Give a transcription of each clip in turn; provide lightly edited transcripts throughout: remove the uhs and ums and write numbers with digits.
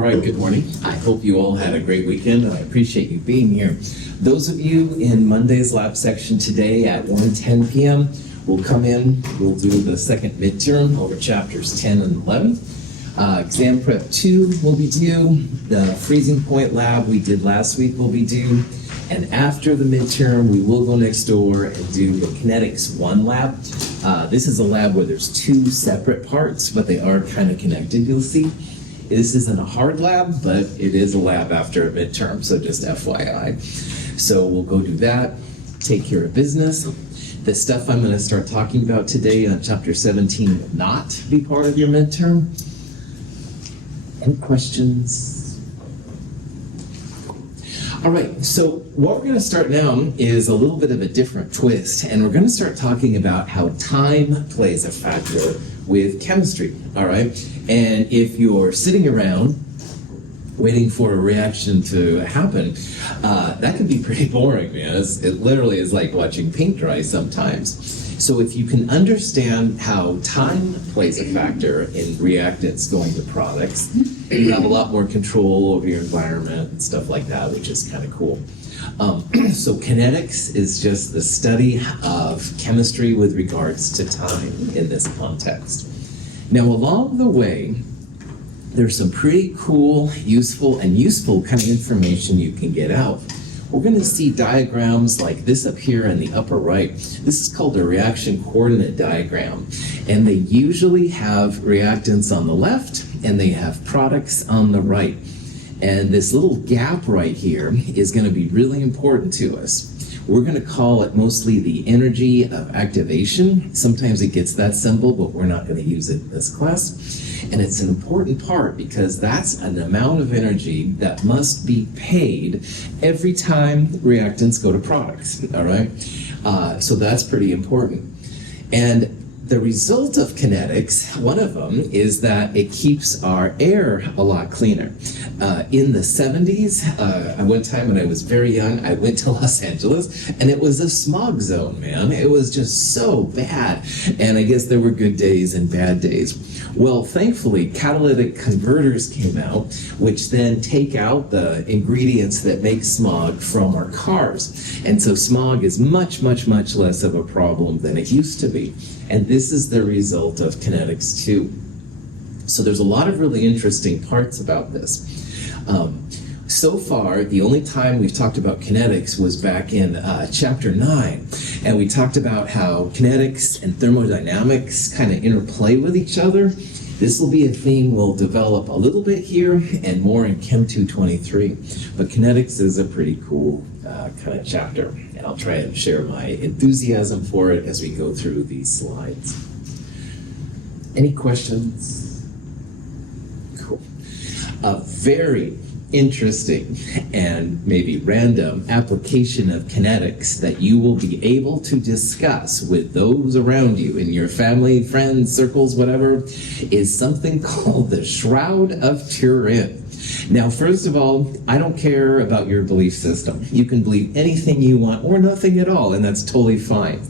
All right, good morning. I hope you all had a great weekend, and I appreciate you being here. Those of you in Monday's lab section today at 1:10 p.m. will come in. We'll do the second midterm over chapters 10 and 11. Exam prep 2 will be due. The freezing point lab we did last week will be due. And after the midterm, we will go next door and do the kinetics 1 lab. This is a lab where there's 2 separate parts, but they are kind of connected, you'll see. This isn't a hard lab, but it is a lab after a midterm, so just FYI. So we'll go do that, take care of business. The stuff I'm going to start talking about today on chapter 17 will not be part of your midterm. Any questions? All right, so what we're going to start now is a little bit of a different twist, and we're going to start talking about how time plays a factor with chemistry, all right? And if you're sitting around waiting for a reaction to happen, that can be pretty boring, man. It literally is like watching paint dry sometimes. So if you can understand how time plays a factor in reactants going to products, you have a lot more control over your environment and stuff like that, which is kind of cool. So kinetics is just the study of chemistry with regards to time in this context. Now, along the way, there's some pretty cool, useful kind of information you can get out. We're going to see diagrams like this up here in the upper right. This is called a reaction coordinate diagram. And they usually have reactants on the left and they have products on the right. And this little gap right here is going to be really important to us. We're going to call it mostly the energy of activation. Sometimes it gets that symbol, but we're not going to use it in this class. And it's an important part because that's an amount of energy that must be paid every time reactants go to products, all right? So that's pretty important. And the result of kinetics, one of them, is that it keeps our air a lot cleaner. In the 70s, one time when I was very young, I went to Los Angeles, and it was a smog zone, man. It was just so bad. And I guess there were good days and bad days. Well, thankfully, catalytic converters came out, which then take out the ingredients that make smog from our cars. And so smog is much, much, much less of a problem than it used to be. And this is the result of kinetics too. So there's a lot of really interesting parts about this. So far, the only time we've talked about kinetics was back in chapter 9. And we talked about how kinetics and thermodynamics kind of interplay with each other. This will be a theme we'll develop a little bit here and more in Chem 223. But kinetics is a pretty cool kind of chapter. And I'll try and share my enthusiasm for it as we go through these slides. Any questions? Cool. A very interesting and maybe random application of kinetics that you will be able to discuss with those around you in your family, friends, circles, whatever, is something called the Shroud of Turin. Now, first of all, I don't care about your belief system. You can believe anything you want or nothing at all, and that's totally fine.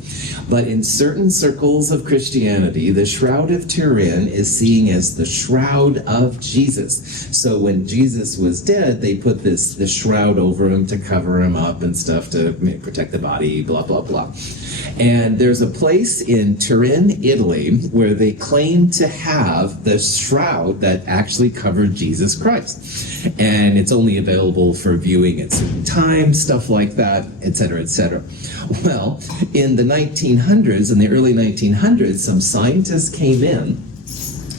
But in certain circles of Christianity, the Shroud of Turin is seen as the shroud of Jesus. So when Jesus was dead, they put this shroud over him to cover him up and stuff to protect the body, blah, blah, blah. And there's a place in Turin, Italy, where they claim to have the shroud that actually covered Jesus Christ. And it's only available for viewing at certain times, stuff like that, etc., etc. Well, in the 1900s, in the early 1900s, some scientists came in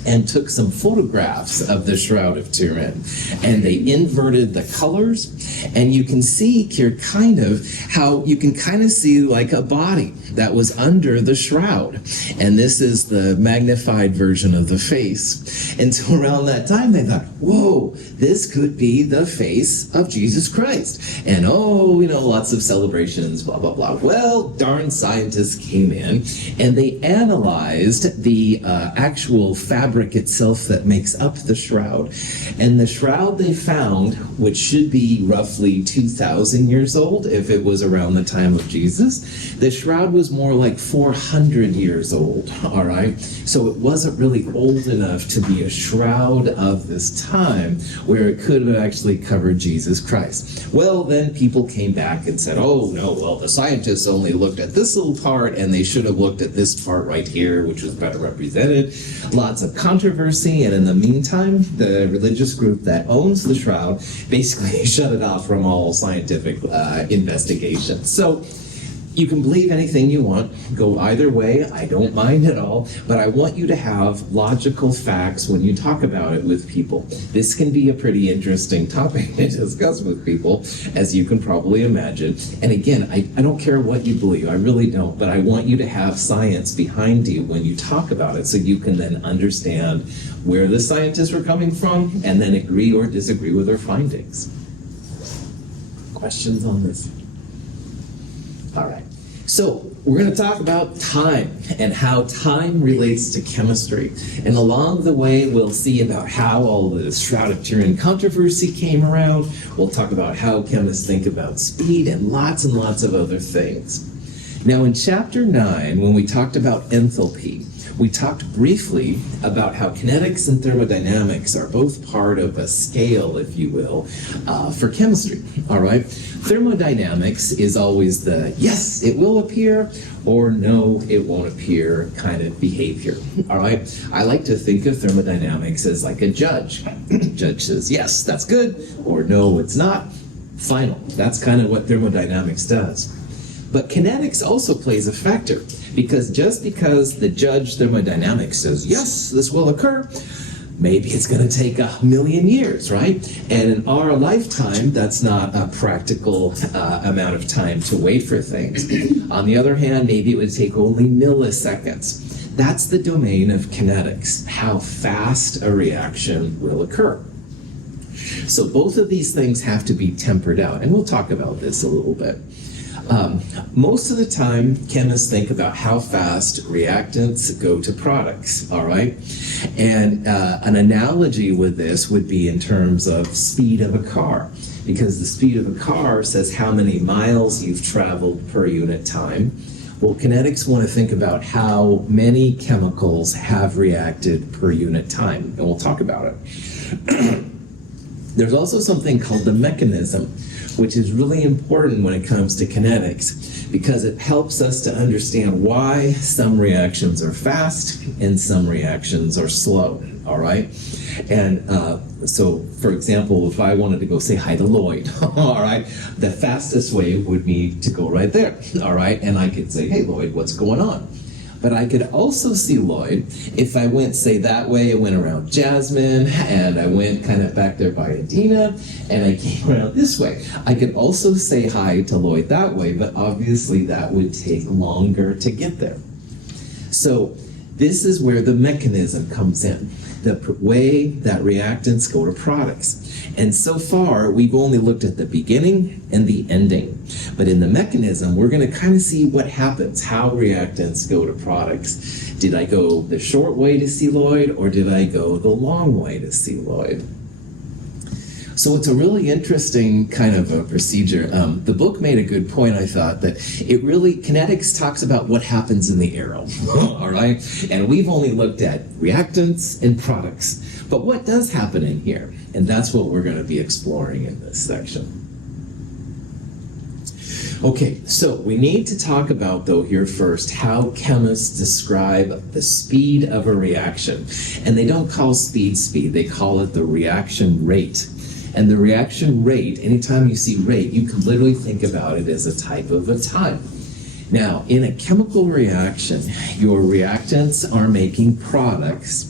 and took some photographs of the Shroud of Turin, and they inverted the colors, and you can see here kind of how you can kind of see like a body that was under the shroud, and this is the magnified version of the face. And so around that time they thought, whoa, this could be the face of Jesus Christ, and lots of celebrations, blah blah blah. Well, darn scientists came in and they analyzed the actual fabric fabric itself that makes up the shroud. And the shroud they found, which should be roughly 2,000 years old if it was around the time of Jesus, the shroud was more like 400 years old, all right? So it wasn't really old enough to be a shroud of this time where it could have actually covered Jesus Christ. Well, then people came back and said, oh, no, well, the scientists only looked at this little part and they should have looked at this part right here, which was better represented. Lots of controversy, and in the meantime, the religious group that owns the shroud basically shut it off from all scientific investigation. So you can believe anything you want, go either way, I don't mind at all, but I want you to have logical facts when you talk about it with people. This can be a pretty interesting topic to discuss with people, as you can probably imagine. And again, I don't care what you believe, I really don't, but I want you to have science behind you when you talk about it so you can then understand where the scientists were coming from and then agree or disagree with their findings. Questions on this? All right, so we're going to talk about time and how time relates to chemistry. And along the way, we'll see about how all the Shroud of Turin controversy came around. We'll talk about how chemists think about speed and lots of other things. Now, in Chapter 9, when we talked about enthalpy, we talked briefly about how kinetics and thermodynamics are both part of a scale, if you will, for chemistry, all right? Thermodynamics is always the yes, it will appear, or no, it won't appear kind of behavior, all right? I like to think of thermodynamics as like a judge. Judge says, yes, that's good, or no, it's not. Final. That's kind of what thermodynamics does. But kinetics also plays a factor, because just because the judge thermodynamics says, yes, this will occur, maybe it's going to take 1,000,000 years, right? And in our lifetime, that's not a practical amount of time to wait for things. On the other hand, maybe it would take only milliseconds. That's the domain of kinetics, how fast a reaction will occur. So both of these things have to be tempered out, and we'll talk about this a little bit. Most of the time, chemists think about how fast reactants go to products, all right? And an analogy with this would be in terms of speed of a car, because the speed of a car says how many miles you've traveled per unit time. Well, kinetics want to think about how many chemicals have reacted per unit time, and we'll talk about it. There's also something called the mechanism, which is really important when it comes to kinetics, because it helps us to understand why some reactions are fast and some reactions are slow, all right? And so, for example, if I wanted to go say hi to Lloyd, all right, the fastest way would be to go right there, all right? And I could say, hey, Lloyd, what's going on? But I could also see Lloyd if I went, say, that way. I went around Jasmine, and I went kind of back there by Adina, and I came around this way. I could also say hi to Lloyd that way, but obviously that would take longer to get there. So this is where the mechanism comes in, the way that reactants go to products. And so far, we've only looked at the beginning and the ending. But in the mechanism, we're going to kind of see what happens, how reactants go to products. Did I go the short way to see Lloyd, or did I go the long way to see Lloyd? So it's a really interesting kind of a procedure. The book made a good point, I thought, that kinetics talks about what happens in the arrow, all right? And we've only looked at reactants and products. But what does happen in here? And that's what we're going to be exploring in this section. Okay, so we need to talk about, though, here first, how chemists describe the speed of a reaction. And they don't call speed, they call it the reaction rate. And the reaction rate, anytime you see rate, you can literally think about it as a type of a time. Now, in a chemical reaction, your reactants are making products.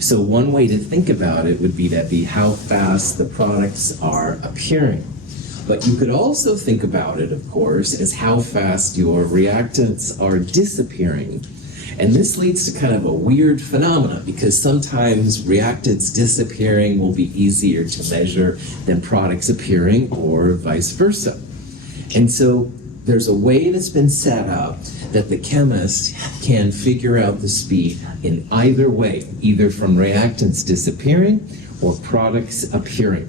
So one way to think about it would be how fast the products are appearing. But you could also think about it, of course, as how fast your reactants are disappearing. And this leads to kind of a weird phenomena, because sometimes reactants disappearing will be easier to measure than products appearing, or vice versa. And so there's a way that's been set up that the chemist can figure out the speed in either way, either from reactants disappearing or products appearing.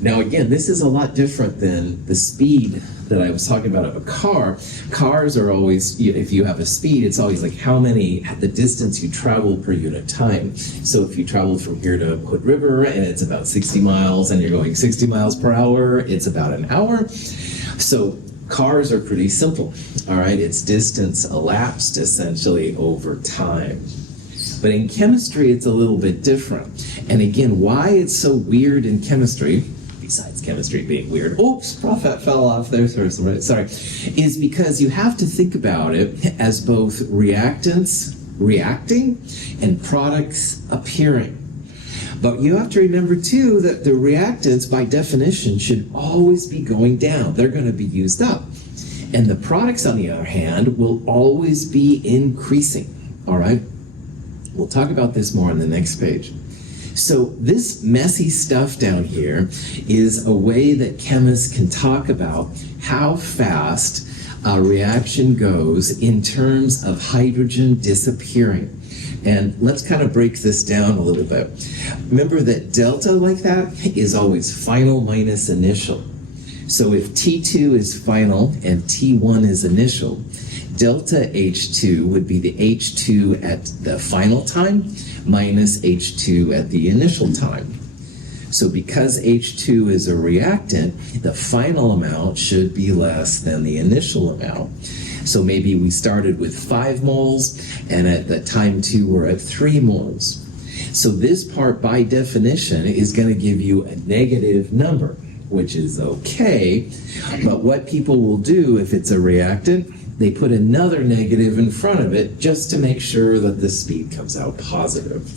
Now again, this is a lot different than the speed that I was talking about of a car. Cars are always, if you have a speed, it's always like the distance you travel per unit time. So if you travel from here to Hood River and it's about 60 miles and you're going 60 miles per hour, it's about an hour. So cars are pretty simple, all right? It's distance elapsed essentially over time. But in chemistry, it's a little bit different. And again, why it's so weird in chemistry, besides chemistry being weird, oops, Prophet fell off there, sorry, is because you have to think about it as both reactants reacting and products appearing. But you have to remember too that the reactants by definition should always be going down. They're going to be used up. And the products on the other hand will always be increasing, all right? We'll talk about this more on the next page. So this messy stuff down here is a way that chemists can talk about how fast a reaction goes in terms of hydrogen disappearing. And let's kind of break this down a little bit. Remember that delta like that is always final minus initial. So if T2 is final and T1 is initial, delta H2 would be the H2 at the final time minus H2 at the initial time. So because H2 is a reactant, the final amount should be less than the initial amount. So maybe we started with 5 moles, and at the time 2 we're at 3 moles. So this part by definition is going to give you a negative number, which is okay, but what people will do if it's a reactant, they put another negative in front of it just to make sure that the speed comes out positive.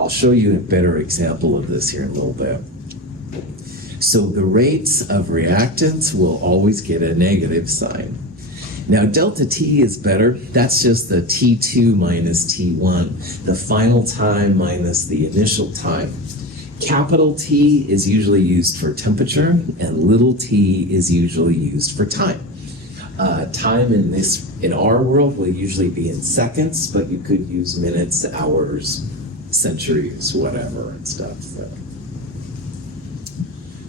I'll show you a better example of this here in a little bit. So the rates of reactants will always get a negative sign. Now delta T is better. That's just the T2 minus T1, the final time minus the initial time. Capital T is usually used for temperature, and little t is usually used for time. Time in our world will usually be in seconds, but you could use minutes, hours, centuries, whatever, and stuff.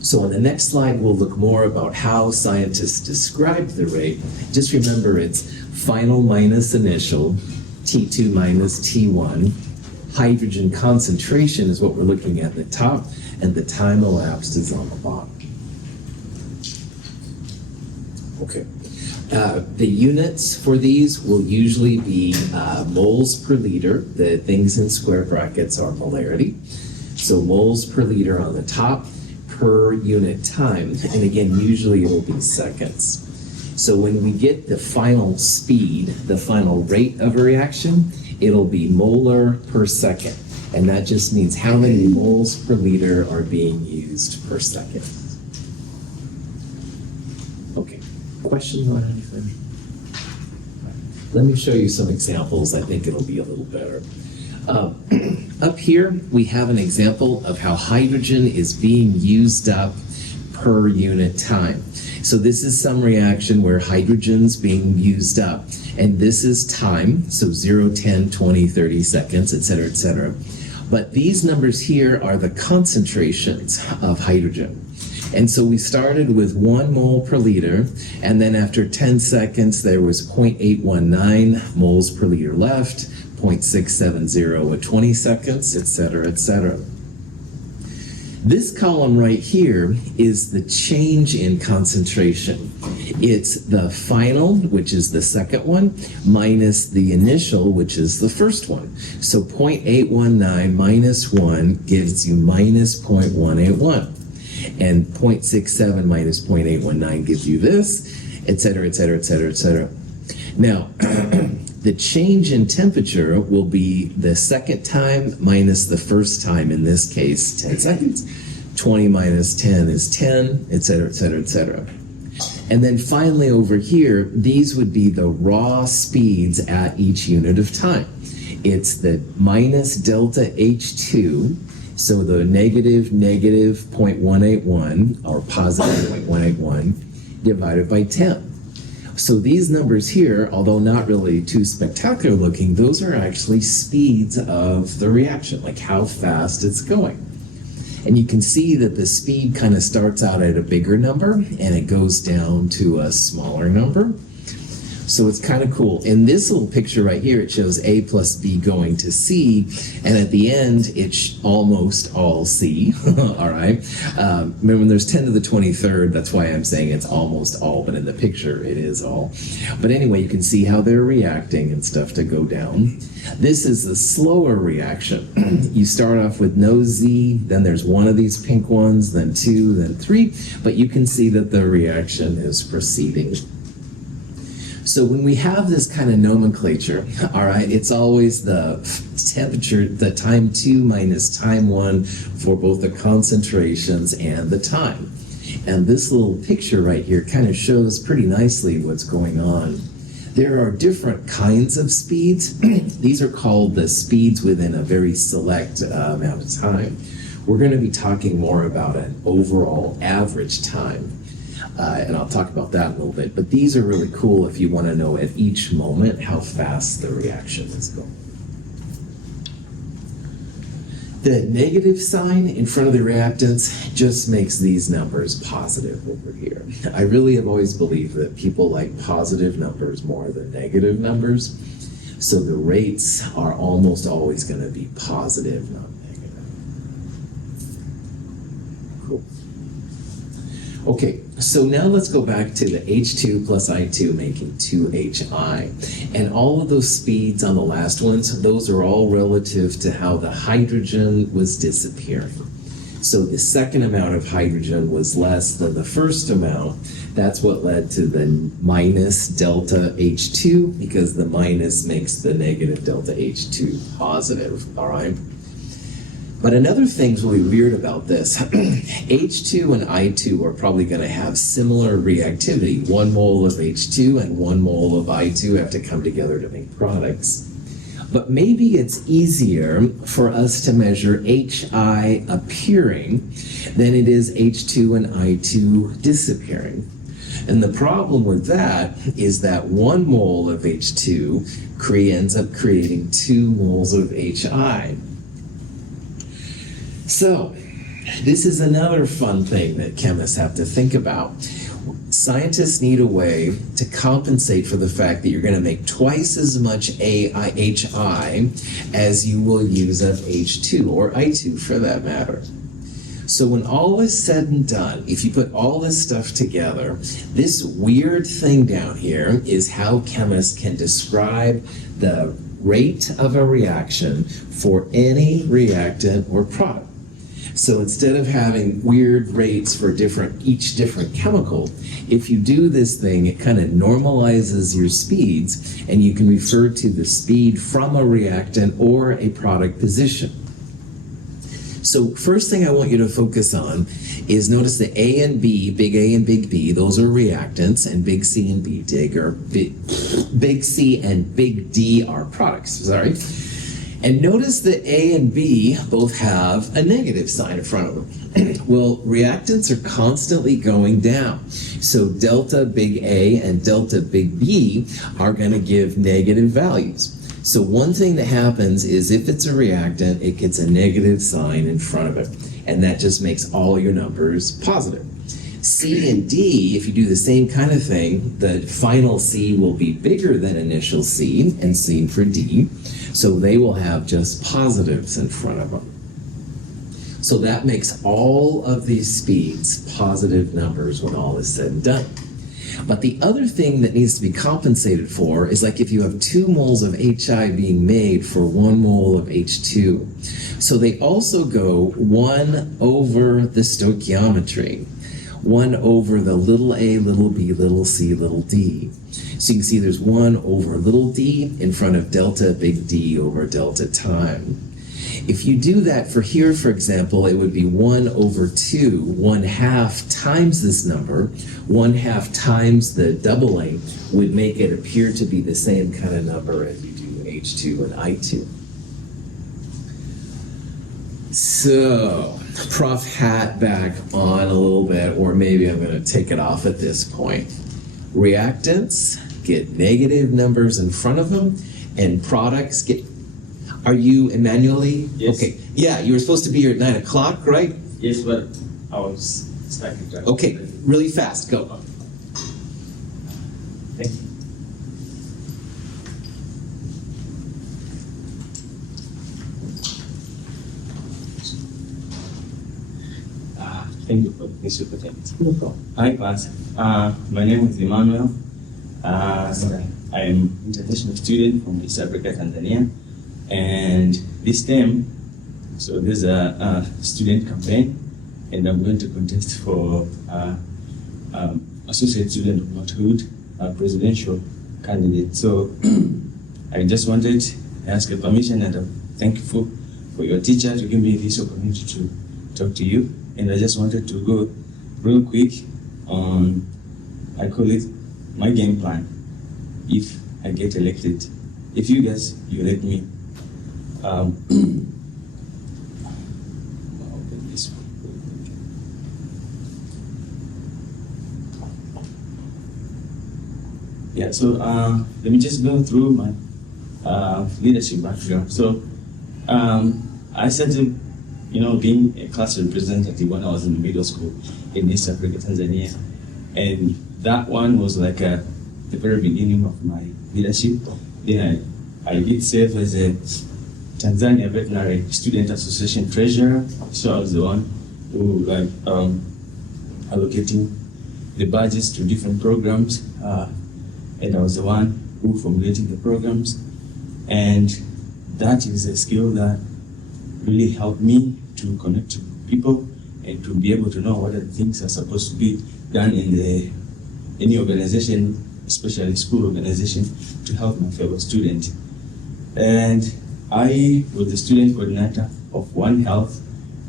So on the next slide, we'll look more about how scientists describe the rate. Just remember it's final minus initial, T2 minus T1. Hydrogen concentration is what we're looking at the top, and the time elapsed is on the bottom. Okay. The units for these will usually be moles per liter. The things in square brackets are molarity. So moles per liter on the top per unit time. And again, usually it will be seconds. So when we get the final speed, the final rate of a reaction, it'll be molar per second. And that just means how many moles per liter are being used per second. Okay, questions on anything? Let me show you some examples. I think it'll be a little better. Up here, we have an example of how hydrogen is being used up per unit time. So this is some reaction where hydrogen's being used up, and this is time, so 0, 10, 20, 30 seconds, et cetera, et cetera. But these numbers here are the concentrations of hydrogen. And so we started with 1 mole per liter, and then after 10 seconds, there was 0.819 moles per liter left, 0.670 at 20 seconds, et cetera, et cetera. This column right here is the change in concentration. It's the final, which is the second one, minus the initial, which is the first one. So 0.819 minus 1 gives you minus 0.181. And 0.67 minus 0.819 gives you this, et cetera, et cetera, et cetera, et cetera. Now, the change in temperature will be the second time minus the first time, in this case, 10 seconds. 20 minus 10 is 10, et cetera, et cetera, et cetera. And then finally over here, these would be the raw speeds at each unit of time. It's the minus delta H2, so the negative 0.181 or positive 0.181 divided by 10. So these numbers here, although not really too spectacular looking, those are actually speeds of the reaction, like how fast it's going. And you can see that the speed kind of starts out at a bigger number and it goes down to a smaller number. So it's kind of cool. In this little picture right here, it shows A plus B going to C, and at the end, it's almost all C, all right? Remember, when there's 10 to the 23rd, that's why I'm saying it's almost all, but in the picture, it is all. But anyway, you can see how they're reacting and stuff to go down. This is the slower reaction. You start off with no Z, then there's one of these pink ones, then two, then three, but you can see that the reaction is proceeding. So when we have this kind of nomenclature, all right, it's always the temperature, the time 2 minus time 1 for both the concentrations and the time. And this little picture right here kind of shows pretty nicely what's going on. There are different kinds of speeds. These are called the speeds within a very select amount of time. We're going to be talking more about an overall average time. And I'll talk about that in a little bit. But these are really cool if you want to know at each moment how fast the reaction is going. The negative sign in front of the reactants just makes these numbers positive over here. I really have always believed that people like positive numbers more than negative numbers. So the rates are almost always going to be positive, not negative. Cool. Okay, so now let's go back to the H2 plus I2 making 2HI. And all of those speeds on the last ones, those are all relative to how the hydrogen was disappearing. So the second amount of hydrogen was less than the first amount. That's what led to the minus delta H2, because the minus makes the negative delta H2 positive, all right? But another thing's really weird about this. H2 and I2 are probably going to have similar reactivity. 1 mole of H2 and 1 mole of I2 have to come together to make products. But maybe it's easier for us to measure HI appearing than it is H2 and I2 disappearing. And the problem with that is that 1 mole of H2 ends up creating 2 moles of HI. So, this is another fun thing that chemists have to think about. Scientists need a way to compensate for the fact that you're going to make twice as much HI as you will use of H2, or I2 for that matter. So when all is said and done, if you put all this stuff together, this weird thing down here is how chemists can describe the rate of a reaction for any reactant or product. So instead of having weird rates for each different chemical, if you do this thing, it kind of normalizes your speeds, and you can refer to the speed from a reactant or a product position. So first thing I want you to focus on is notice the A and B, big A and big B, those are reactants, and big C and big C and big D are products, sorry. And notice that A and B both have a negative sign in front of them. Well, reactants are constantly going down. So delta big A and delta big B are going to give negative values. So one thing that happens is if it's a reactant, it gets a negative sign in front of it. And that just makes all your numbers positive. C and D, if you do the same kind of thing, the final C will be bigger than initial C, and same for D. So they will have just positives in front of them. So that makes all of these speeds positive numbers when all is said and done. But the other thing that needs to be compensated for is like if you have 2 moles of HI being made for 1 mole of H2. So they also go 1 over the stoichiometry, 1 over the little a, little b, little c, little d. So you can see there's 1 over little d in front of delta big D over delta time. If you do that for here, for example, it would be 1 over 2, 1/2 times this number, 1/2 times the doubling would make it appear to be the same kind of number as you do H2 and I2. So, prof hat back on a little bit, or maybe I'm going to take it off at this point. Reactants get negative numbers in front of them, and products get. Are you Emmanuel? Yes. Okay. Yeah, you were supposed to be here at 9 o'clock, right? Yes, but I was stuck in traffic. Okay, really fast, go. Thank you. Thank you for this opportunity. No problem. Hi class, my name is Emmanuel. I am international student from East Africa, Tanzania. And this term, so there's a student campaign, and I'm going to contest for Associate Student of Knighthood, presidential candidate. So I just wanted to ask your permission, and I'm thankful for your teacher to give me this opportunity to talk to you. And I just wanted to go real quick on, I call it my game plan if I get elected. If you guys, you elect me, I'll open this one. Yeah, so let me just go through my leadership background. So I started, being a class representative when I was in middle school in East Africa, Tanzania, and that one was like the very beginning of my leadership. Then I did serve as a Tanzania Veterinary Student Association treasurer, so I was the one who allocating the budgets to different programs, and I was the one who formulating the programs, and that is a skill that really helped me to connect to people and to be able to know what are the things are supposed to be done in any organization, especially school organization, to help my fellow student. And I was the student coordinator of One Health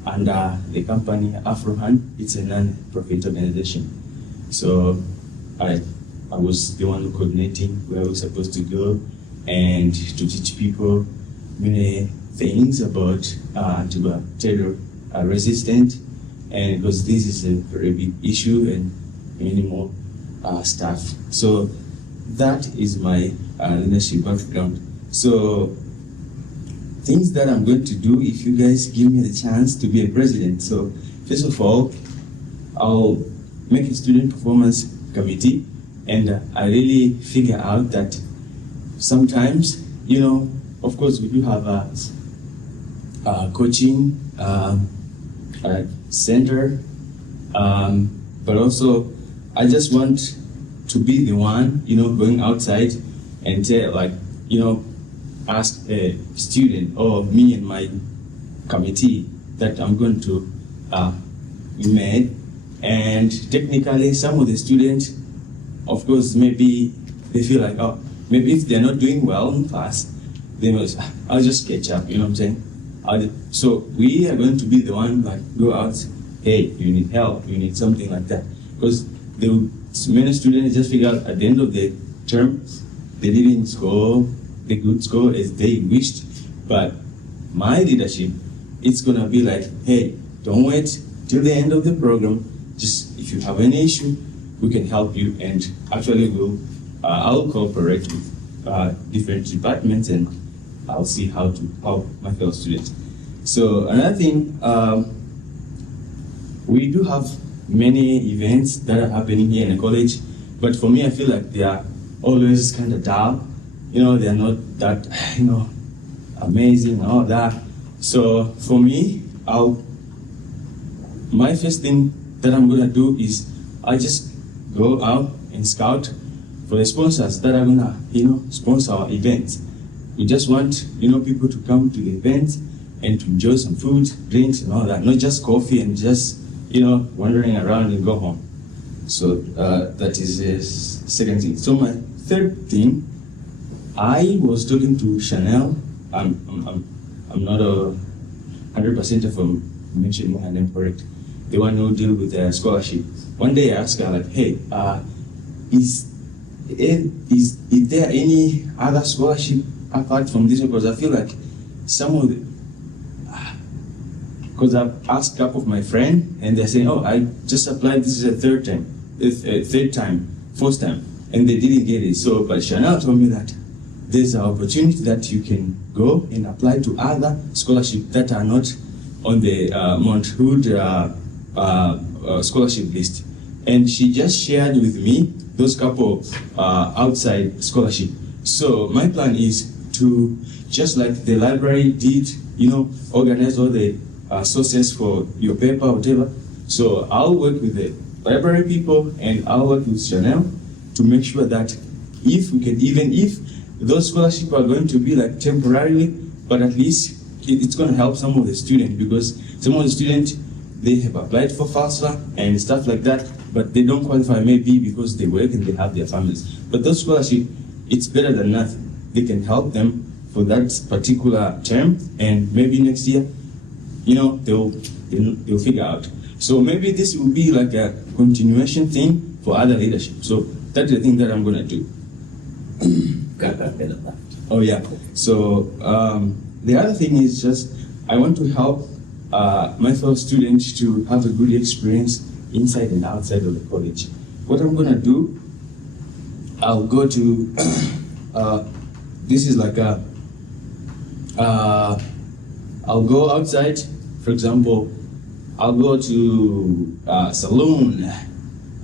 under the company Afrohan. It's a non-profit organization. So I was the one coordinating where we were supposed to go and to teach people many things about antibacterial resistant, and because this is a very big issue and many more stuff. So that is my leadership background. So things that I'm going to do if you guys give me the chance to be a president. So first of all, I'll make a student performance committee, and I really figure out that sometimes, of course we do have a coaching center, but also I just want to be the one, going outside and tell, ask a student or me and my committee that I'm going to be made. And technically some of the students, of course, maybe they feel like, maybe if they're not doing well in class, they must, I'll just catch up, you know what I'm saying? So we are going to be the one go out, hey, you need help, you need something like that. Because many students just figure out at the end of the term, they didn't score the good score as they wished. But my leadership, it's gonna be like, hey, don't wait till the end of the program. Just if you have any issue, we can help you, and actually I'll cooperate with different departments, and I'll see how to help my fellow students. So another thing, we do have many events that are happening here in the college, but for me, I feel like they are always kind of dull. They're not that, amazing and all that. So for me, my first thing that I'm gonna do is I just go out and scout for the sponsors that are gonna, sponsor our events. We just want, people to come to the event and to enjoy some food, drinks, and all that. Not just coffee and just, wandering around and go home. So that is the second thing. So my third thing, I was talking to Chanel. I'm not 100% if I'm mentioning her name correct. The one who deal with the scholarship. One day I asked her hey, is there any other scholarship apart from this one? Because I feel like some of the, because I've asked a couple of my friends, and they're saying, "Oh, I just applied. This is a third time, fourth time, and they didn't get it." So, but Chanel told me that there's an opportunity that you can go and apply to other scholarships that are not on the Mount Hood scholarship list. And she just shared with me those couple outside scholarship. So my plan is to, just like the library did, organize all the sources for your paper or whatever. So I'll work with the library people and I'll work with Chanel to make sure that if we can, even if those scholarships are going to be like temporarily, but at least it's going to help some of the students, because some of the students, they have applied for FAFSA and stuff like that, but they don't qualify maybe because they work and they have their families. But those scholarships, it's better than nothing. They can help them for that particular term, and maybe next year, they'll figure out. So maybe this will be like a continuation thing for other leadership. So that's the thing that I'm gonna do. Got that minute left. Oh yeah. So the other thing is just I want to help my fellow students to have a good experience inside and outside of the college. What I'm gonna do, I'll go to this is like a I'll go outside. For example, I'll go to saloon.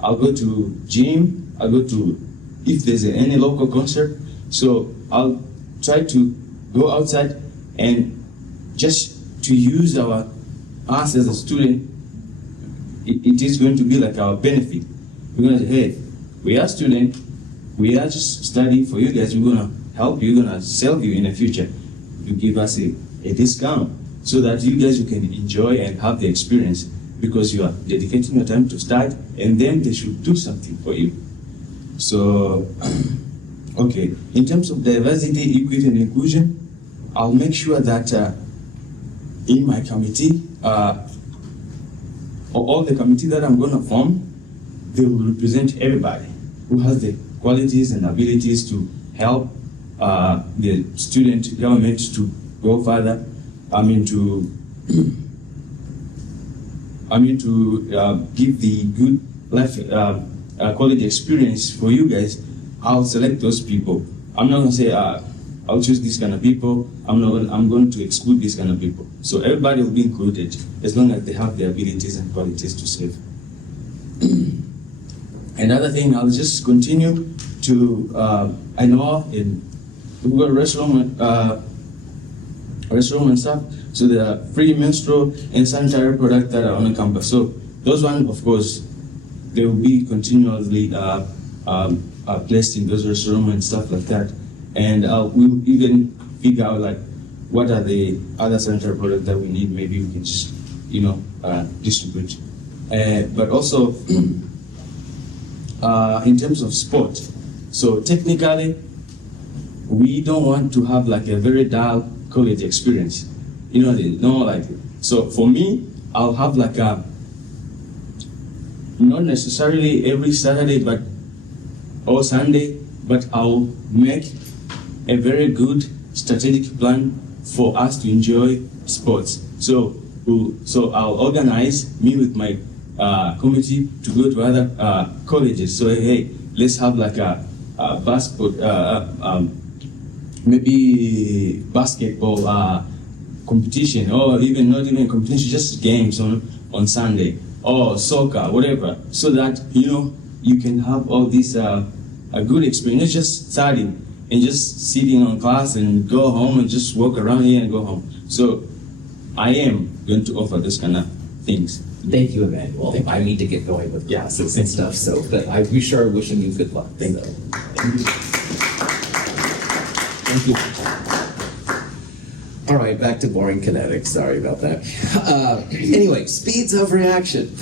I'll go to gym. I'll go to, if there's any local concert. So I'll try to go outside and just to use us as a student. It is going to be like our benefit. We're going to say, hey, we are students. We are just studying for you guys. We're going to help you. We're going to sell you in the future. You give us a discount so that you guys can enjoy and have the experience, because you are dedicating your time to start, and then they should do something for you. So, okay, in terms of diversity, equity, and inclusion, I'll make sure that in my committee, all the committee that I'm going to form, they will represent everybody who has the qualities and abilities to help the student government to go further. To give the good life quality experience for you guys. I'll select those people. I'm not going to say I'll choose these kind of people. I'm going to exclude these kind of people. So everybody will be included as long as they have the abilities and qualities to serve. Another thing, I'll just continue to I know we've got restroom and stuff. So there are free menstrual and sanitary products that are on the campus. So those ones, of course, they will be continually placed in those restrooms and stuff like that. And we'll even figure out like what are the other sanitary products that we need. Maybe we can just distribute. But also in terms of sport, so technically we don't want to have like a very dull college experience. So for me, I'll have like a, not necessarily every Saturday or Sunday, but I'll make a very good strategic plan for us to enjoy sports. So I'll organize me with my committee to go to other colleges. So hey, let's have like a maybe basketball competition, or even not even competition, just games on Sunday, or soccer, whatever, so that you can have all this a good experience, not just studying and just sitting on class and go home and just walk around here and go home. So I am going to offer those kind of things. Thank you, Emmanuel. I need to get going with classes and stuff, so but we sure are wishing you good luck. Thank you. Thank you. All right, back to boring kinetics. Sorry about that. Anyway, speeds of reaction.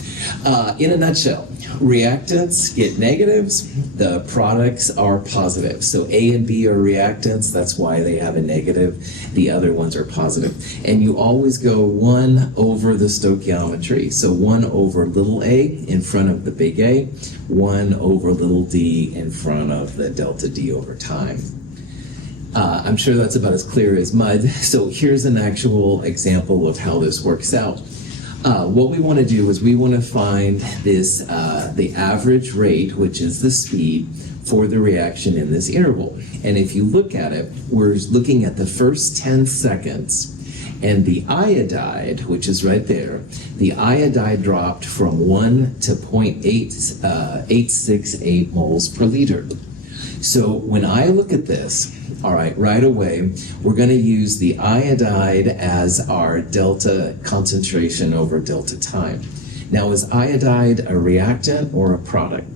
In a nutshell, reactants get negatives, the products are positive. So A and B are reactants, that's why they have a negative. The other ones are positive. And you always go 1 over the stoichiometry. So 1 over little a in front of the big A, 1 over little d in front of the delta D over time. I'm sure that's about as clear as mud. So here's an actual example of how this works out. What we want to do is we want to find this, the average rate, which is the speed, for the reaction in this interval. And if you look at it, we're looking at the first 10 seconds, and the iodide, which is right there, the iodide dropped from 1 to 0.868 moles per liter. So when I look at this, all right, right away, we're going to use the iodide as our delta concentration over delta time. Now, is iodide a reactant or a product?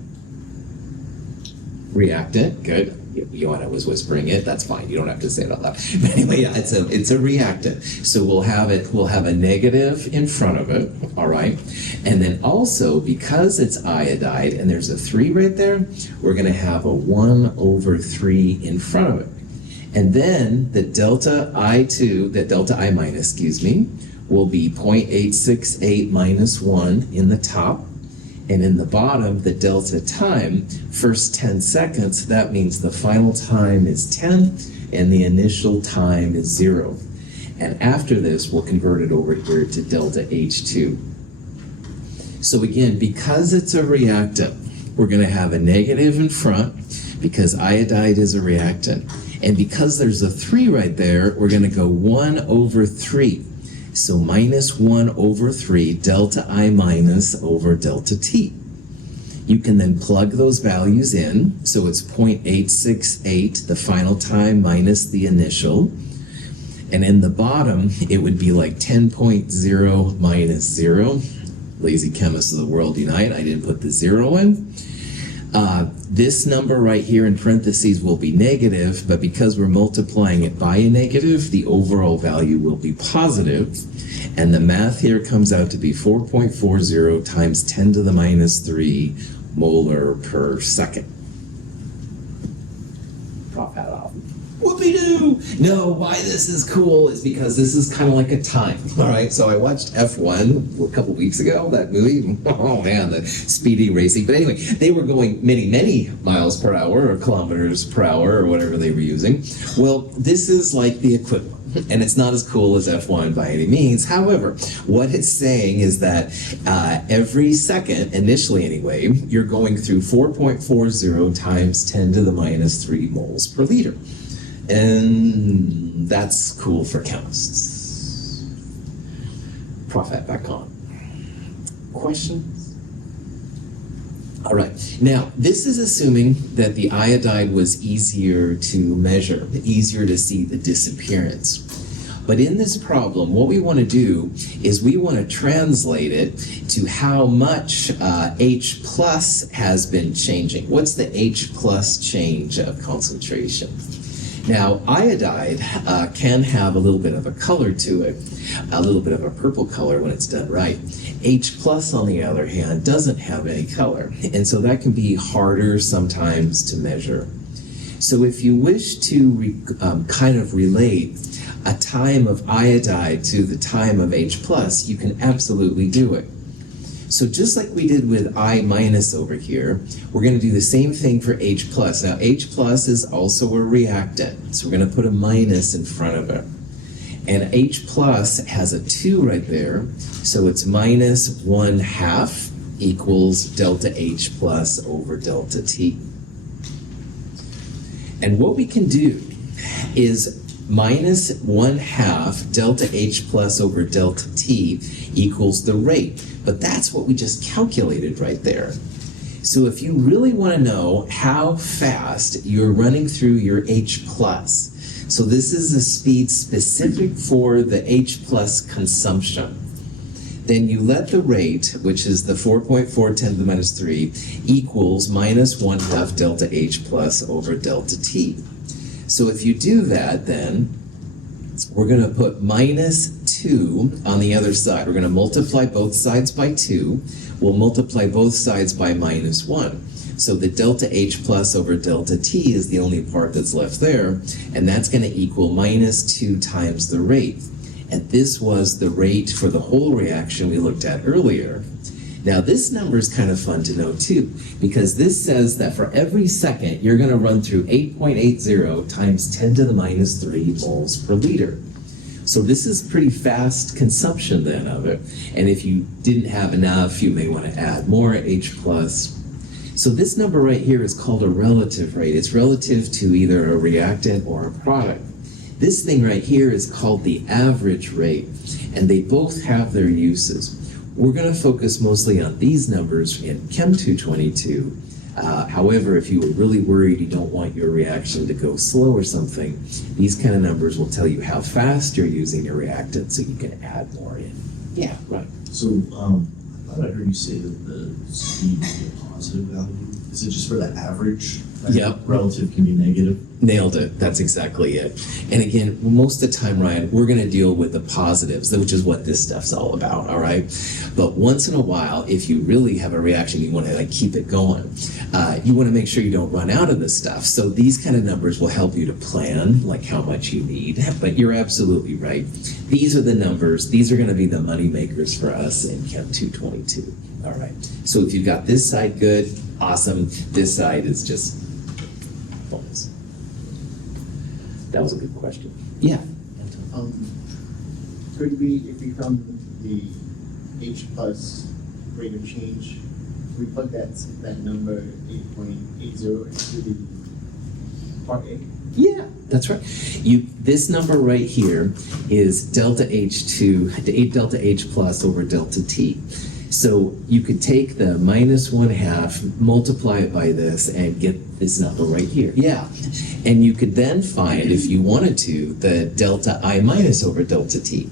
Reactant, good. Joanna was whispering it. That's fine. You don't have to say it out loud. But anyway, yeah, it's a reactant. So we'll have a negative in front of it, all right? And then also, because it's iodide and there's a 3 right there, we're going to have a 1/3 in front of it. And then the delta I minus, will be 0.868 minus 1 in the top. And in the bottom, the delta time, first 10 seconds, that means the final time is 10 and the initial time is 0. And after this, we'll convert it over here to delta H2. So again, because it's a reactant, we're going to have a negative in front because iodide is a reactant. And because there's a 3 right there, we're going to go 1/3. So minus 1/3 delta I minus over delta T. You can then plug those values in. So it's 0.868, the final time minus the initial. And in the bottom, it would be like 10.0 minus 0. Lazy chemists of the world unite. I didn't put the 0 in. This number right here in parentheses will be negative, but because we're multiplying it by a negative, the overall value will be positive. And the math here comes out to be 4.40 times 10 to the minus 3 molar per second. Drop that off. Whoopie-doo! No, why this is cool is because this is kind of like a time. All right, so I watched F1 a couple weeks ago, that movie. Oh man, the speedy racing. But anyway, they were going many, many miles per hour or kilometers per hour or whatever they were using. Well, this is like the equivalent. And it's not as cool as F1 by any means. However, what it's saying is that every second, initially anyway, you're going through 4.40 times 10 to the minus 3 moles per liter. And that's cool for chemists. Prophet back on. Questions? All right. Now, this is assuming that the iodide was easier to measure, easier to see the disappearance. But in this problem, what we want to do is we want to translate it to how much H plus has been changing. What's the H plus change of concentration? Now, iodide can have a little bit of a color to it, a little bit of a purple color when it's done right. H plus, on the other hand, doesn't have any color, and so that can be harder sometimes to measure. So if you wish to kind of relate a time of iodide to the time of H plus, you can absolutely do it. So just like we did with I minus over here, we're going to do the same thing for H plus. Now H plus is also a reactant, so we're going to put a minus in front of it. And H plus has a 2 right there, so it's minus 1/2 equals delta H plus over delta T. And what we can do is minus 1/2 delta H plus over delta T equals the rate. But that's what we just calculated right there. So if you really want to know how fast you're running through your H plus, so this is a speed specific for the H plus consumption, then you let the rate, which is the 4.4 10 to the minus 3, equals minus 1/2 delta H plus over delta T. So if you do that, then we're going to put minus 2 on the other side. We're going to multiply both sides by 2. We'll multiply both sides by minus 1. So the delta H plus over delta T is the only part that's left there, and that's going to equal minus 2 times the rate. And this was the rate for the whole reaction we looked at earlier. Now this number is kind of fun to know too, because this says that for every second you're going to run through 8.80 times 10 to the minus 3 moles per liter. So this is pretty fast consumption then of it. And if you didn't have enough, you may want to add more H+. So this number right here is called a relative rate. It's relative to either a reactant or a product. This thing right here is called the average rate, and they both have their uses. We're going to focus mostly on these numbers in Chem 222. However, if you were really worried you don't want your reaction to go slow or something, these kind of numbers will tell you how fast you're using your reactant so you can add more in. Yeah, right. So, I thought I heard you say that the speed is a positive value. Is it just for the average? Yep. Relative can be negative? Nailed it. That's exactly it. And again, most of the time, Ryan, we're going to deal with the positives, which is what this stuff's all about, all right? But once in a while, if you really have a reaction, you want to keep it going. You want to make sure you don't run out of this stuff. So these kind of numbers will help you to plan, like how much you need. But you're absolutely right. These are the numbers. These are going to be the money makers for us in Chem 222. All right. So if you've got this side good, awesome. This side is just bonus. That was a good question. Yeah. Could we, if we found the H plus rate of change, we put that number 8.80 into the part A? Yeah, that's right. This number right here is delta H2 to 8 delta H plus over delta T. So you could take the -1/2, multiply it by this, and get this number right here. Yeah. And you could then find, if you wanted to, the delta I minus over delta T.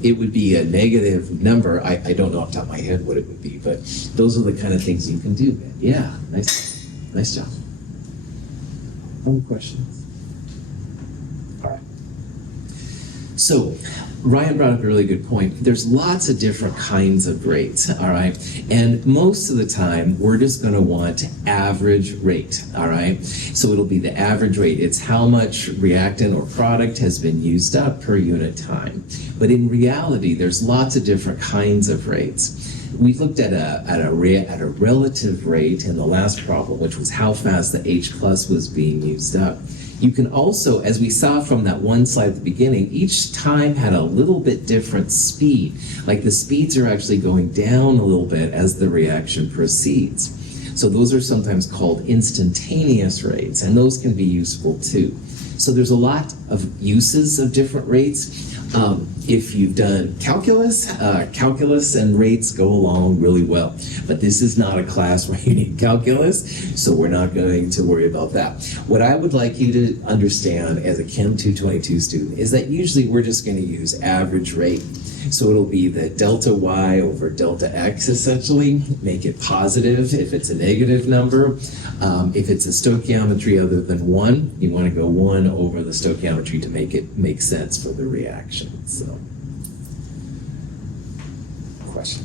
It would be a negative number. I don't know off the top of my head what it would be, but those are the kind of things you can do. Yeah, nice job. Any questions? All right. So, Ryan brought up a really good point. There's lots of different kinds of rates, all right? And most of the time, we're just going to want average rate, all right? So it'll be the average rate. It's how much reactant or product has been used up per unit time. But in reality, there's lots of different kinds of rates. We looked at a relative rate in the last problem, which was how fast the H plus was being used up. You can also, as we saw from that one slide at the beginning, each time had a little bit different speed. Like the speeds are actually going down a little bit as the reaction proceeds. So those are sometimes called instantaneous rates, and those can be useful too. So there's a lot of uses of different rates. If you've done calculus and rates go along really well. But this is not a class where you need calculus, so we're not going to worry about that. What I would like you to understand as a Chem 222 student is that usually we're just going to use average rate. So it'll be the delta y over delta x essentially. Make it positive if it's a negative number. If it's a stoichiometry other than 1, you want to go 1 over the stoichiometry to make it make sense for the reaction. So, question.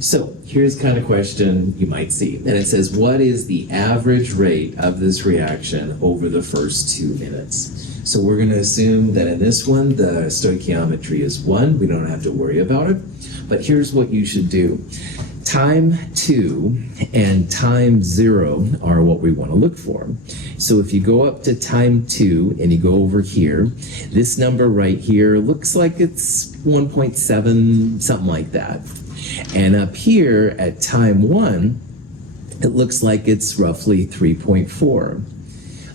So here's kind of question you might see. And it says, what is the average rate of this reaction over the first 2 minutes? So we're going to assume that in this one, the stoichiometry is 1. We don't have to worry about it. But here's what you should do. Time 2 and time 0 are what we want to look for. So if you go up to time 2 and you go over here, this number right here looks like it's 1.7, something like that. And up here at time 1, it looks like it's roughly 3.4.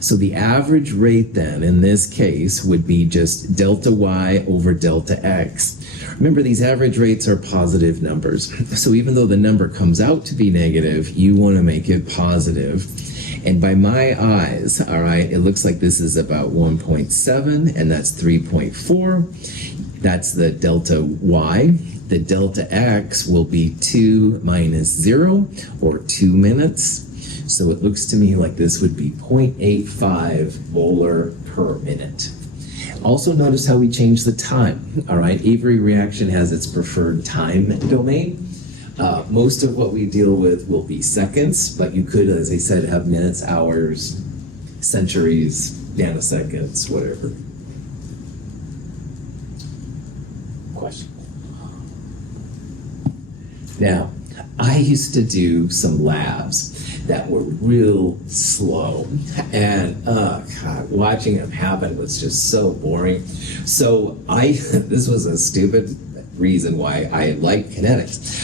So the average rate then, in this case, would be just delta y over delta x. Remember, these average rates are positive numbers. So even though the number comes out to be negative, you want to make it positive. And by my eyes, all right, it looks like this is about 1.7, and that's 3.4. That's the delta y. The delta x will be 2 minus 0, or 2 minutes. So it looks to me like this would be 0.85 molar per minute. Also notice how we change the time, all right? Every reaction has its preferred time domain. Most of what we deal with will be seconds, but you could, as I said, have minutes, hours, centuries, nanoseconds, whatever. Question? Now, I used to do some labs. that were real slow. And God, watching them happen was just so boring. So this was a stupid reason why I like kinetics.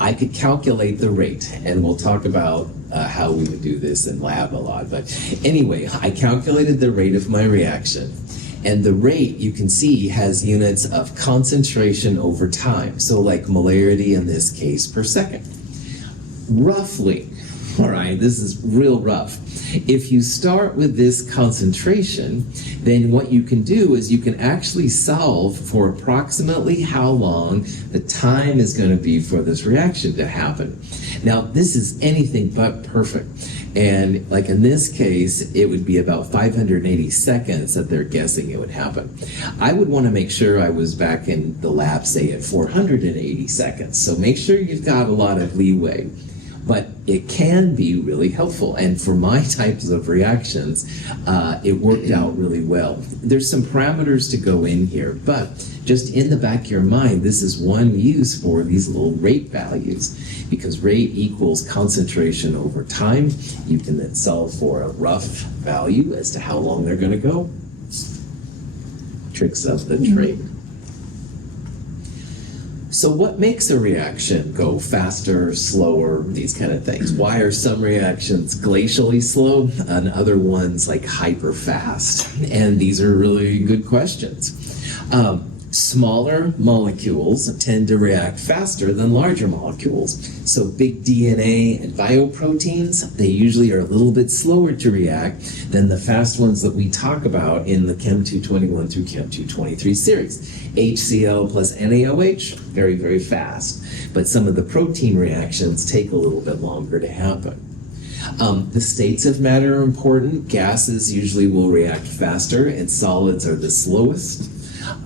I could calculate the rate, and we'll talk about how we would do this in lab a lot. But anyway, I calculated the rate of my reaction. And the rate, you can see, has units of concentration over time. So like molarity in this case per second. Roughly, all right, this is real rough. If you start with this concentration, then what you can do is you can actually solve for approximately how long the time is going to be for this reaction to happen. Now, this is anything but perfect. And like in this case, it would be about 580 seconds that they're guessing it would happen. I would want to make sure I was back in the lab, say, at 480 seconds. So make sure you've got a lot of leeway. But it can be really helpful. And for my types of reactions, it worked out really well. There's some parameters to go in here, but just in the back of your mind, this is one use for these little rate values, because rate equals concentration over time. You can then solve for a rough value as to how long they're going to go. Tricks of the trade. So what makes a reaction go faster, slower, these kind of things? Why are some reactions glacially slow and other ones like hyper fast? And these are really good questions. Smaller molecules tend to react faster than larger molecules. So big DNA and bioproteins, they usually are a little bit slower to react than the fast ones that we talk about in the Chem 221 through Chem 223 series. HCl plus NaOH, very, very fast. But some of the protein reactions take a little bit longer to happen. The states of matter are important. Gases usually will react faster, and solids are the slowest.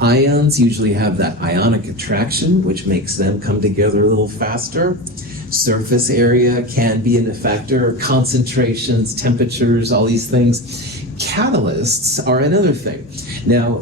Ions usually have that ionic attraction, which makes them come together a little faster. Surface area can be a factor, concentrations, temperatures, all these things. Catalysts are another thing. Now,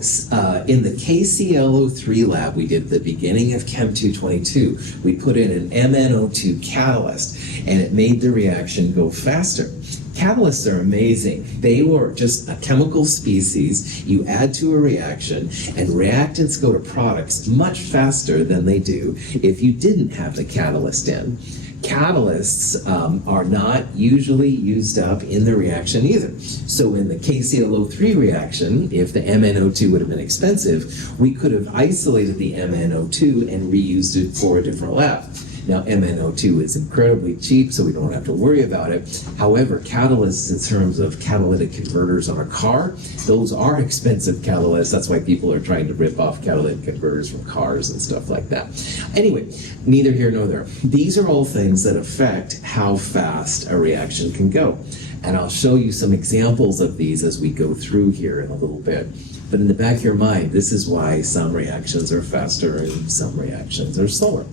in the KClO3 lab we did at the beginning of Chem 222, we put in an MnO2 catalyst, and it made the reaction go faster. Catalysts are amazing. They were just a chemical species you add to a reaction, and reactants go to products much faster than they do if you didn't have the catalyst in. Catalysts are not usually used up in the reaction either. So in the KClO3 reaction, if the MnO2 would have been expensive, we could have isolated the MnO2 and reused it for a different lab. Now, MnO2 is incredibly cheap, so we don't have to worry about it. However, catalysts in terms of catalytic converters on a car, those are expensive catalysts. That's why people are trying to rip off catalytic converters from cars and stuff like that. Anyway, neither here nor there. These are all things that affect how fast a reaction can go. And I'll show you some examples of these as we go through here in a little bit. But in the back of your mind, this is why some reactions are faster and some reactions are slower.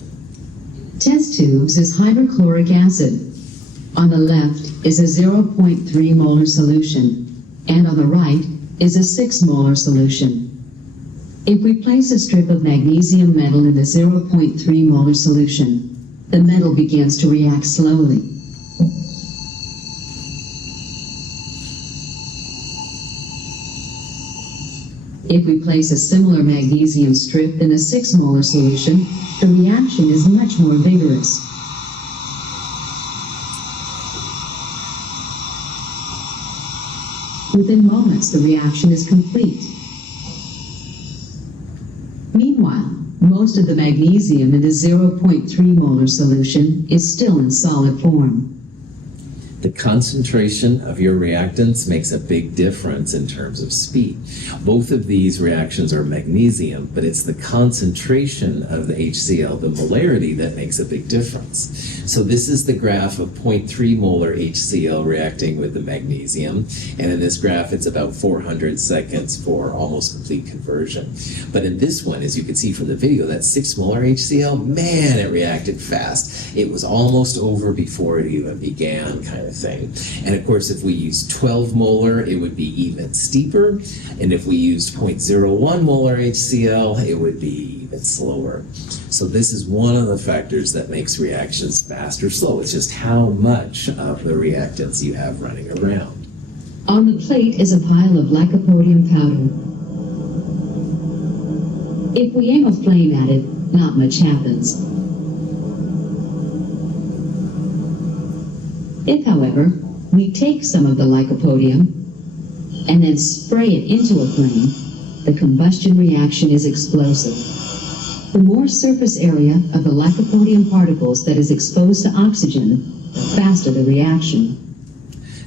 Test tubes is hydrochloric acid. On the left is a 0.3 molar solution, and on the right is a 6 molar solution. If we place a strip of magnesium metal in the 0.3 molar solution, the metal begins to react slowly. If we place a similar magnesium strip in a 6 molar solution, the reaction is much more vigorous. Within moments, the reaction is complete. Meanwhile, most of the magnesium in the 0.3 molar solution is still in solid form. The concentration of your reactants makes a big difference in terms of speed. Both of these reactions are magnesium, but it's the concentration of the HCl, the molarity, that makes a big difference. So this is the graph of 0.3 molar HCl reacting with the magnesium, and in this graph it's about 400 seconds for almost complete conversion. But in this one, as you can see from the video, that 6 molar HCl, man, it reacted fast. It was almost over before it even began, kind of of thing. And of course, if we use 12 molar, it would be even steeper. And if we used 0.01 molar HCl, it would be even slower. So this is one of the factors that makes reactions fast or slow. It's just how much of the reactants you have running around. On the plate is a pile of lycopodium powder. If we aim a flame at it, not much happens. If, however, we take some of the lycopodium and then spray it into a flame, the combustion reaction is explosive. The more surface area of the lycopodium particles that is exposed to oxygen, the faster the reaction.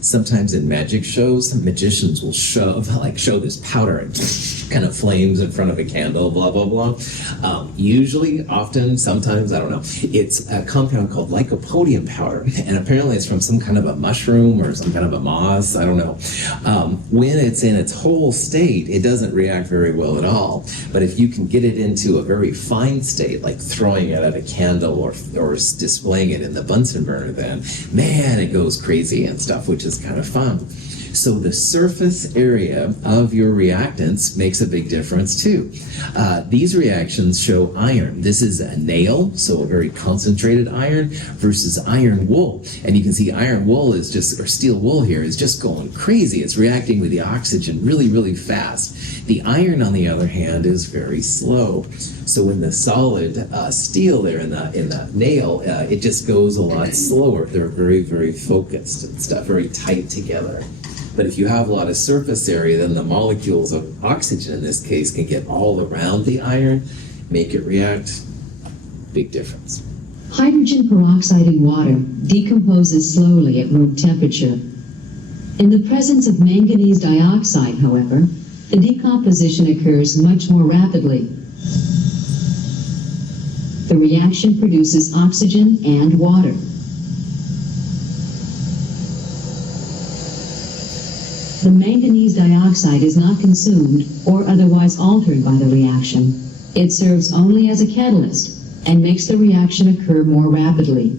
Sometimes in magic shows, magicians will show this powder and kind of flames in front of a candle, blah, blah, blah. Usually, often, sometimes, I don't know, it's a compound called lycopodium powder, and apparently it's from some kind of a mushroom or some kind of a moss, I don't know. When it's in its whole state, it doesn't react very well at all. But if you can get it into a very fine state, like throwing it at a candle or displaying it in the Bunsen burner, then, man, it goes crazy and stuff, which is kind of fun. So the surface area of your reactants makes a big difference too. These reactions show iron. This is a nail, so a very concentrated iron, versus iron wool. And you can see iron wool is just, or steel wool here, is just going crazy. It's reacting with the oxygen really, really fast. The iron, on the other hand, is very slow. So in the solid steel there in the nail, it just goes a lot slower. They're very, very focused and stuff, very tight together. But if you have a lot of surface area, then the molecules of oxygen in this case can get all around the iron, make it react. Big difference. Hydrogen peroxide in water decomposes slowly at room temperature. In the presence of manganese dioxide, however, the decomposition occurs much more rapidly. The reaction produces oxygen and water. The manganese dioxide is not consumed or otherwise altered by the reaction. It serves only as a catalyst and makes the reaction occur more rapidly.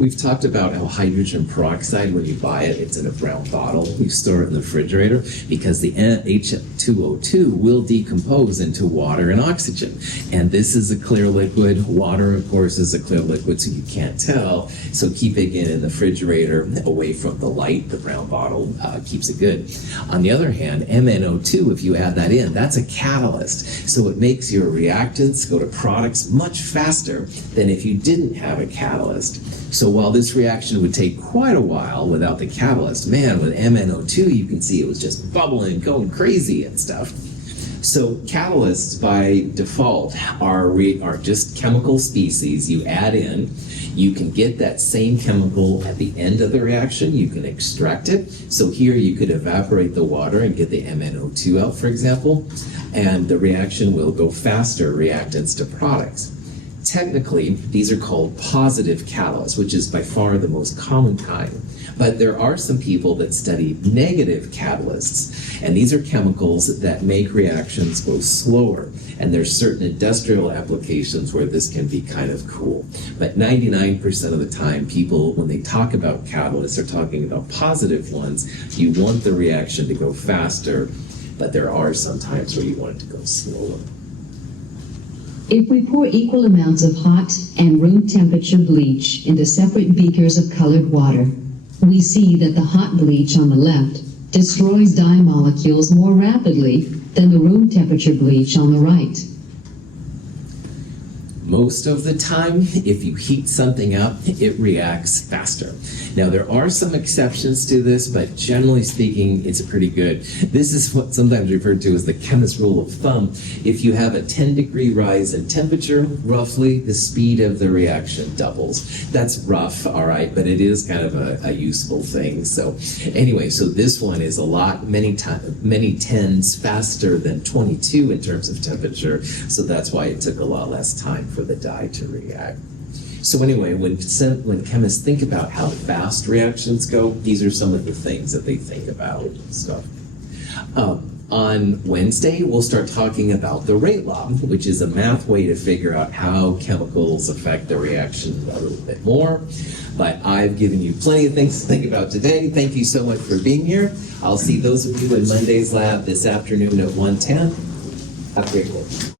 We've talked about how hydrogen peroxide, when you buy it, it's in a brown bottle. You store it in the refrigerator because the H2O2 will decompose into water and oxygen. And this is a clear liquid. Water, of course, is a clear liquid, so you can't tell. So keeping it in the refrigerator away from the light, the brown bottle, keeps it good. On the other hand, MnO2, if you add that in, that's a catalyst. So it makes your reactants go to products much faster than if you didn't have a catalyst. So while this reaction would take quite a while without the catalyst, man, with MnO2, you can see it was just bubbling, going crazy and stuff. So catalysts by default are just chemical species you add in. You can get that same chemical at the end of the reaction. You can extract it. So here you could evaporate the water and get the MnO2 out, for example, and the reaction will go faster, reactants to products. Technically, these are called positive catalysts, which is by far the most common kind. But there are some people that study negative catalysts, and these are chemicals that make reactions go slower. And there's certain industrial applications where this can be kind of cool. But 99% of the time, people, when they talk about catalysts, are talking about positive ones. You want the reaction to go faster, but there are some times where you want it to go slower. If we pour equal amounts of hot and room temperature bleach into separate beakers of colored water, we see that the hot bleach on the left destroys dye molecules more rapidly than the room temperature bleach on the right. Most of the time, if you heat something up, it reacts faster. Now, there are some exceptions to this, but generally speaking, it's pretty good. This is what's sometimes referred to as the chemist's rule of thumb. If you have a 10-degree rise in temperature, roughly the speed of the reaction doubles. That's rough, all right, but it is kind of a useful thing. So anyway, so this one is many tens faster than 22 in terms of temperature, so that's why it took a lot less time for the dye to react. So anyway, when chemists think about how fast reactions go, these are some of the things that they think about and stuff. On Wednesday, we'll start talking about the rate law, which is a math way to figure out how chemicals affect the reaction a little bit more. But I've given you plenty of things to think about today. Thank you so much for being here. I'll see those of you in Monday's lab this afternoon at 1:10. Have a great day.